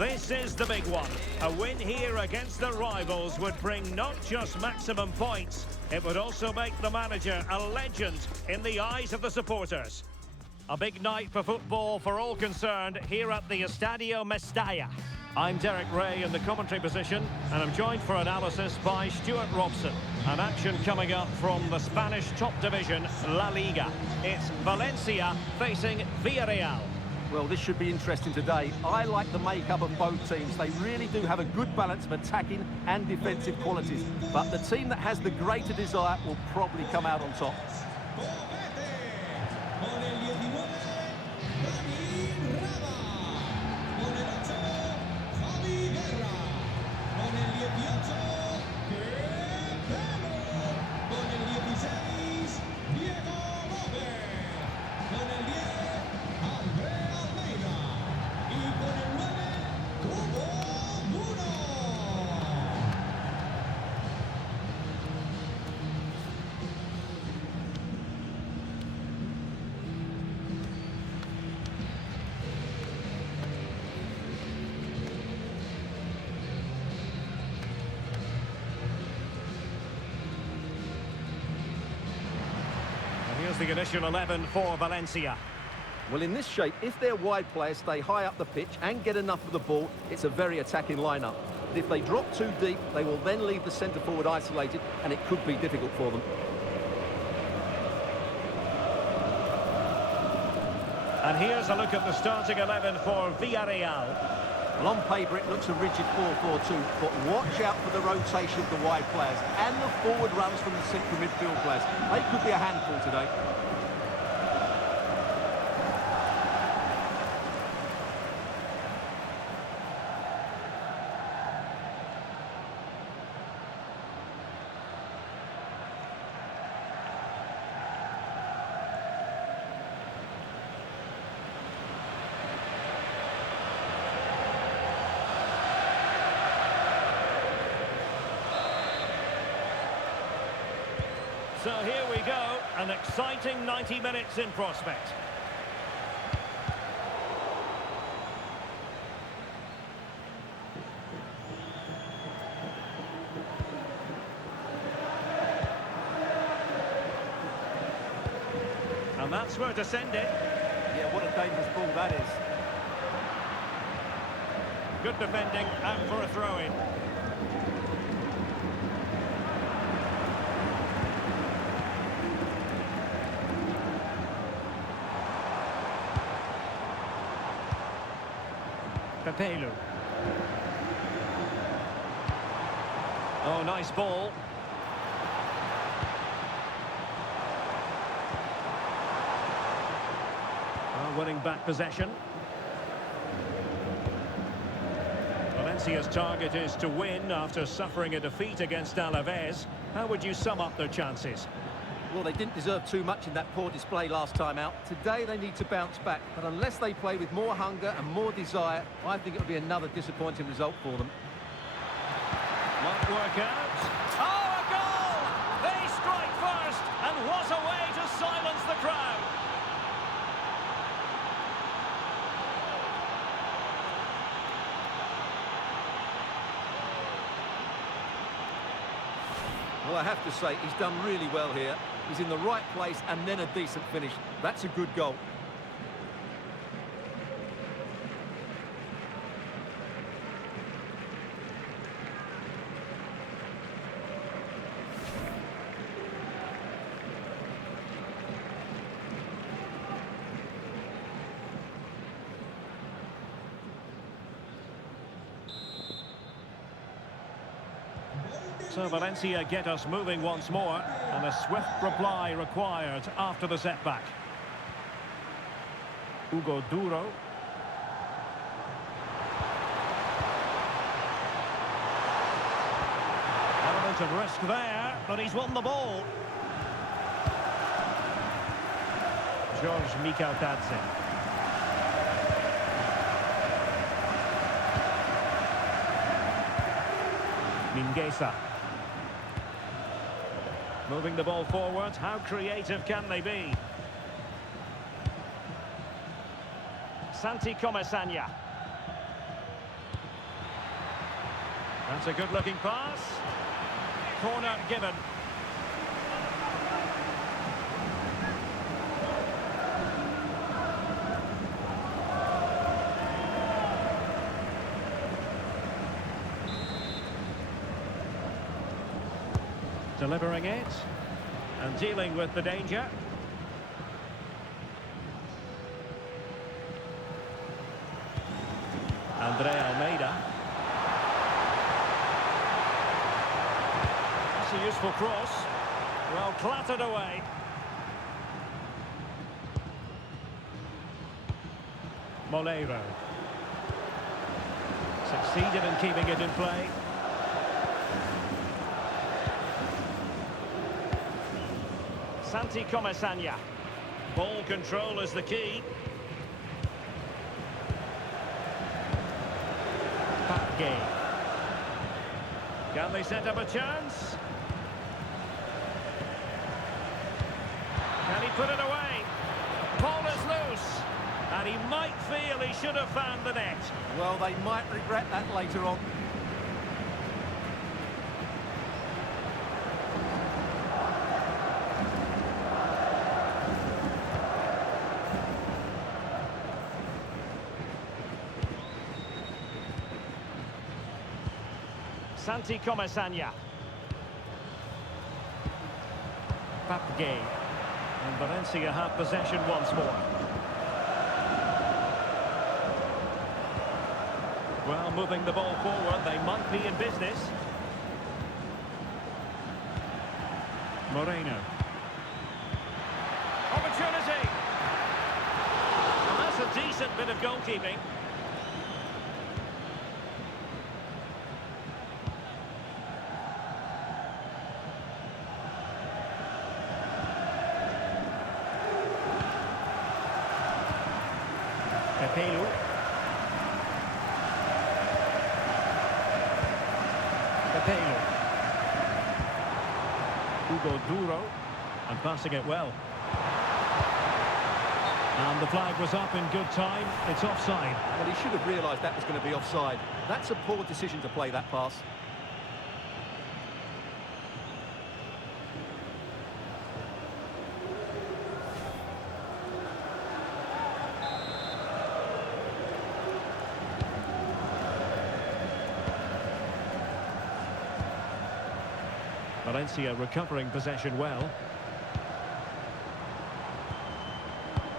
This is the big one. A win here against the rivals would bring not just maximum points, it would also make the manager a legend in the eyes of the supporters. A big night for football for all concerned here at the Estadio Mestalla. I'm Derek Ray in the commentary position, and I'm joined for analysis by Stuart Robson. An action coming up from the Spanish top division, La Liga. It's Valencia facing Villarreal. Well, this should be interesting today. I like the makeup of both teams. They really do have a good balance of attacking and defensive qualities. But the team that has the greater desire will probably come out on top. Here's the initial 11 for Valencia. Well, in this shape, if their wide players stay high up the pitch and get enough of the ball, it's a very attacking lineup. But if they drop too deep, they will then leave the centre forward isolated, and it could be difficult for them. And here's a look at the starting 11 for Villarreal. Well, on paper, it looks a rigid 4-4-2, but watch out for the rotation of the wide players and the forward runs from the central midfield players. They could be a handful today. So here we go, an exciting 90 minutes in prospect. And that's where to send it. Yeah, what a dangerous ball that is. Good defending, out for a throw-in. Pepelu. Oh, nice ball. Winning back possession. Valencia's target is to win after suffering a defeat against Alaves. How would you sum up their chances? Well, they didn't deserve too much in that poor display last time out. Today they need to bounce back, but unless they play with more hunger and more desire, I think it'll be another disappointing result for them. Might work out. Oh, a goal! They strike first, and what a way to silence the crowd! Well, I have to say, he's done really well here. He's in the right place and then a decent finish. That's a good goal. So Valencia get us moving once more, and a swift reply required after the setback. Hugo Duro. Element of risk there, but he's won the ball. George Mikautadze. Mingueza. Moving the ball forward, how creative can they be? Santi Comesaña. That's a good-looking pass. Corner given. Delivering it and dealing with the danger. Andre Almeida. That's a useful cross. Well clattered away. Moleiro. Succeeded in keeping it in play. Santi Comesaña. Ball control is the key. Gay. Can they set up a chance? Can he put it away? Ball is loose. And he might feel he should have found the net. Well, they might regret that later on. Santi Comesaña. Gay. And Valencia have possession once more. Well, moving the ball forward, they might be in business. Moreno. Opportunity! And that's a decent bit of goalkeeping. Pepelu. Pepelu. Hugo Duro. And passing it well. And the flag was up in good time. It's offside. Well, he should have realised that was going to be offside. That's a poor decision to play that pass. Valencia recovering possession well.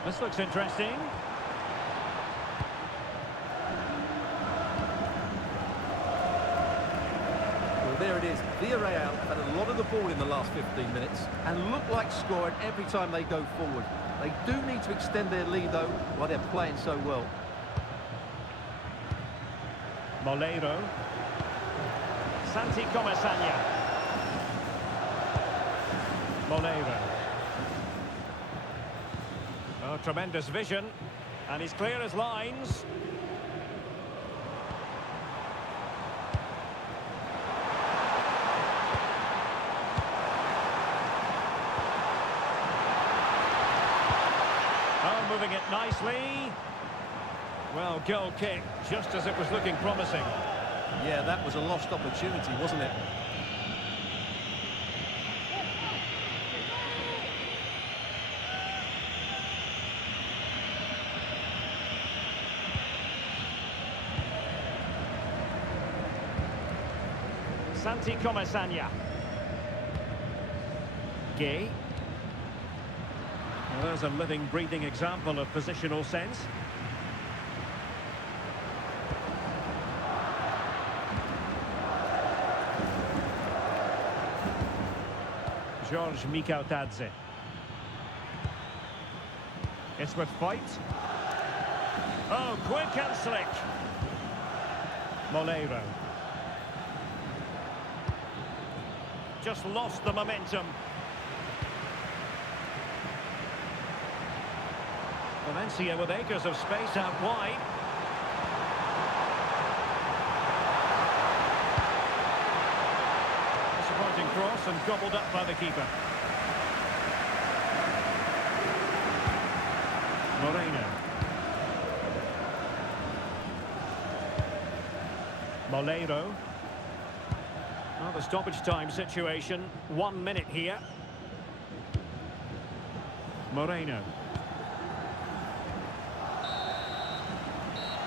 This looks interesting. Well, there it is. Villarreal had a lot of the ball in the last 15 minutes and look like scoring every time they go forward. They do need to extend their lead, though, while they're playing so well. Moleiro. Santi Comesaña. Moleiro. Oh, tremendous vision. And he's clear as lines. Oh, moving it nicely. Well, goal kick, just as it was looking promising. Yeah, that was a lost opportunity, wasn't it? Santi Comesaña. Gay. Well, there's a living, breathing example of positional sense. George Mikautadze. It's with fight. Oh, quick and slick. Moleiro. Just lost the momentum. Valencia with acres of space out wide. Disappointing cross and gobbled up by the keeper. Moreno. Moleiro. Well, the stoppage time situation, 1 minute here. Moreno.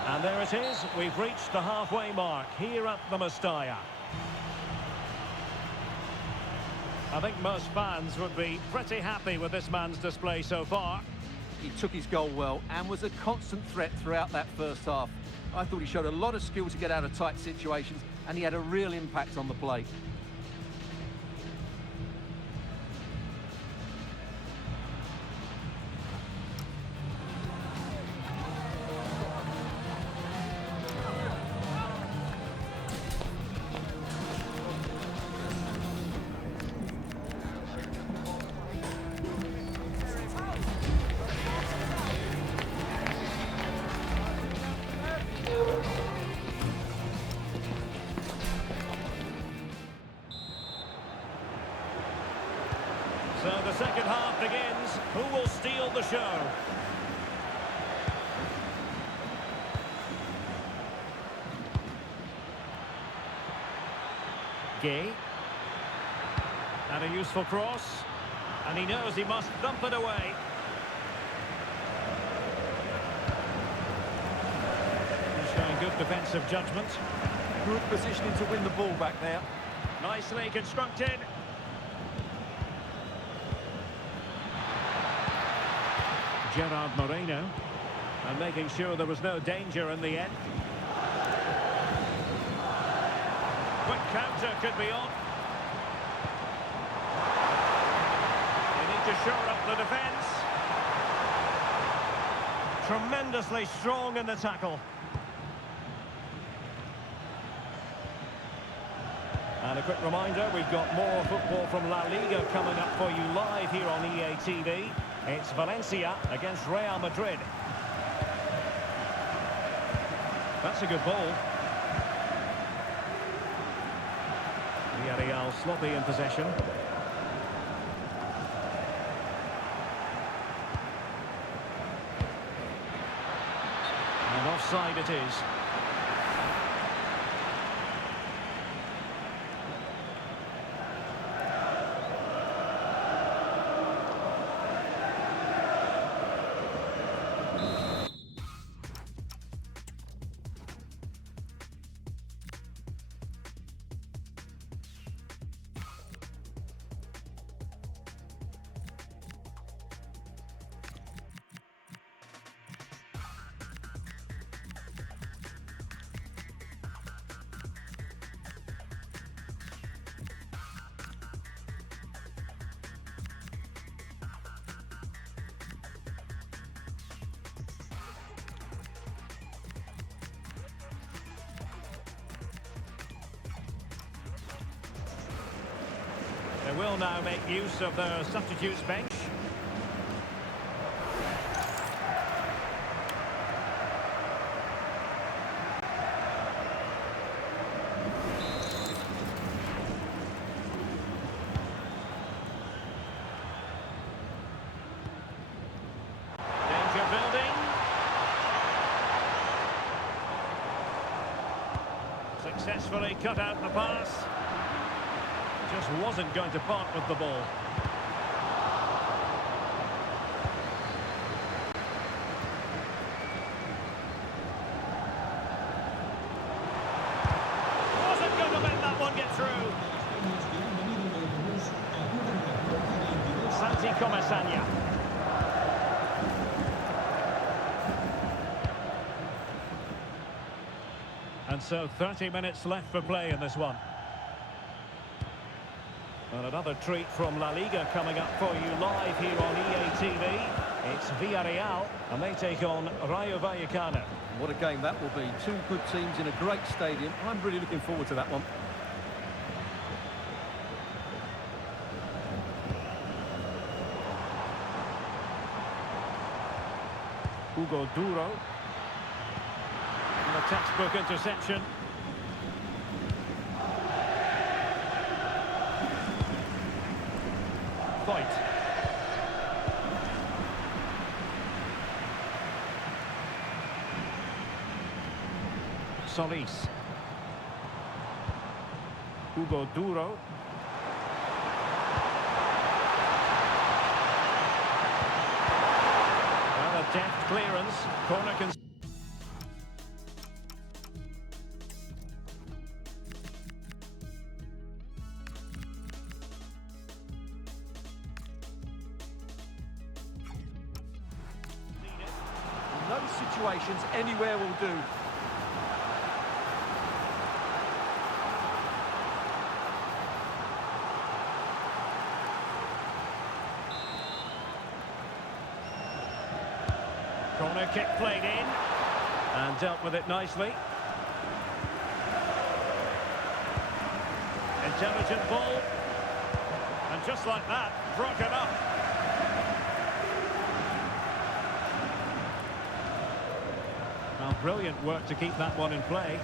And there it is, we've reached the halfway mark here at the Mestalla. I think most fans would be pretty happy with this man's display so far. He took his goal well and was a constant threat throughout that first half. I thought he showed a lot of skill to get out of tight situations, and he had a real impact on the play. So the second half begins. Who will steal the show? Gay. And a useful cross. And he knows he must thump it away. He's showing good defensive judgment. Good positioning to win the ball back there. Nicely constructed. Gerard Moreno, and making sure there was no danger in the end. Quick counter could be on. They need to shore up the defence. Tremendously strong in the tackle. And a quick reminder, we've got more football from La Liga coming up for you live here on EA TV. It's Valencia against Real Madrid. That's a good ball. Villarreal sloppy in possession. And offside it is. They will now make use of their substitutes bench. Danger building. Successfully cut out the pass. Just wasn't going to part with the ball. Wasn't going to let that one get through. Santi Comasagna. And so 30 minutes left for play in this one. And another treat from La Liga coming up for you live here on EA TV. It's Villarreal, and they take on Rayo Vallecano. What a game that will be. Two good teams in a great stadium. I'm really looking forward to that one. Hugo Duro. And a textbook interception. Fight. Solis. Hugo Duro. Well, a deft clearance. Corner can... In those situations, anywhere will do. Corner kick played in and dealt with it nicely. Intelligent ball, and just like that, broken up. Well, brilliant work to keep that one in play.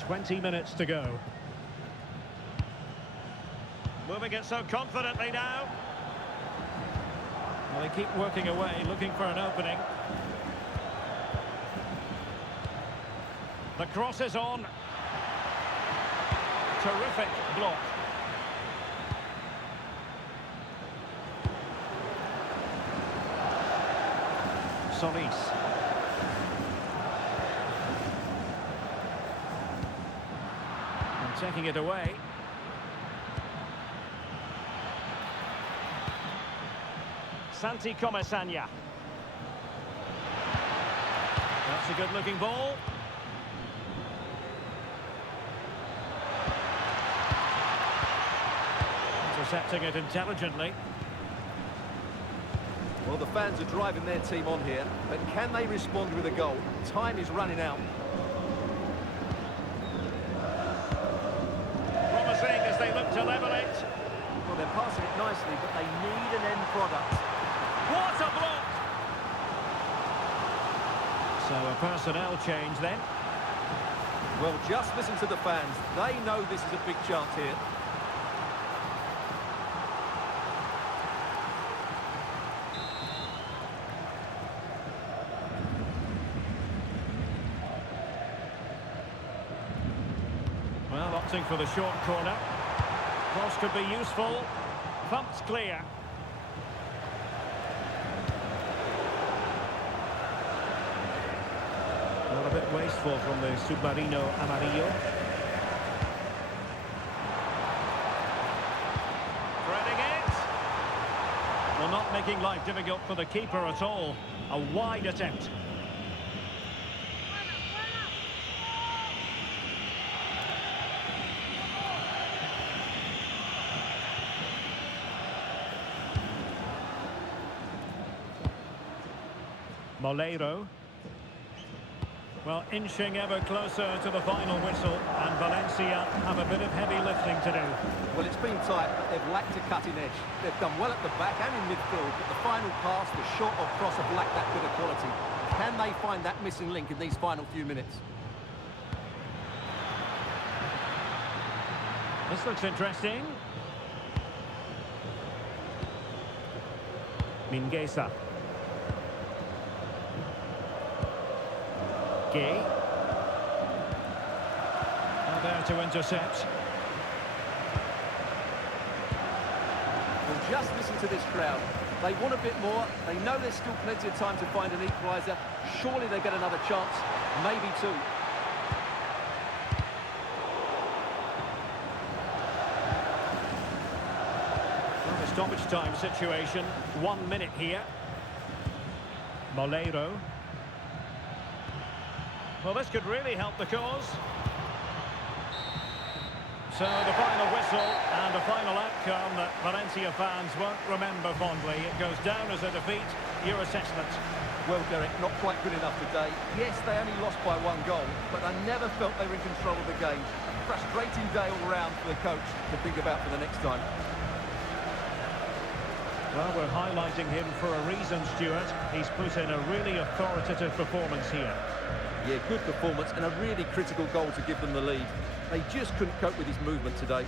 20 minutes to go. Moving it so confidently now. Well, they keep working away, looking for an opening. The cross is on. Terrific block. Solis. And taking it away. Santi Comesaña. That's a good-looking ball. Intercepting it intelligently. Well, the fans are driving their team on here, but can they respond with a goal? Time is running out. Promising as they look to level it. Well, they're passing it nicely, but they need an end product. What a block! So a personnel change then. Well, just listen to the fans. They know this is a big chance here. Well, opting for the short corner. Cross could be useful. Pumped clear. Well, a bit wasteful from the Submarino Amarillo. Threading it. Well, not making life difficult for the keeper at all. A wide attempt. Moleiro. Well, inching ever closer to the final whistle, and Valencia have a bit of heavy lifting to do. Well, it's been tight, but they've lacked a cutting edge. They've done well at the back and in midfield, but the final pass, the shot or cross have lacked that bit of quality. Can they find that missing link in these final few minutes? This looks interesting. Mingueza. Gay. Now there to intercept. Well, just listen to this crowd. They want a bit more. They know there's still plenty of time to find an equaliser. Surely they get another chance. Maybe two. Well, the stoppage time situation. 1 minute here. Moleiro. Well, this could really help the cause. So the final whistle and a final outcome that Valencia fans won't remember fondly. It goes down as a defeat. Your assessment? Well, Derek, not quite good enough today. Yes, they only lost by 1 goal, but I never felt they were in control of the game. A frustrating day all round for the coach to think about for the next time. Well, we're highlighting him for a reason, Stuart. He's put in a really authoritative performance here. Yeah, good performance and a really critical goal to give them the lead. They just couldn't cope with his movement today.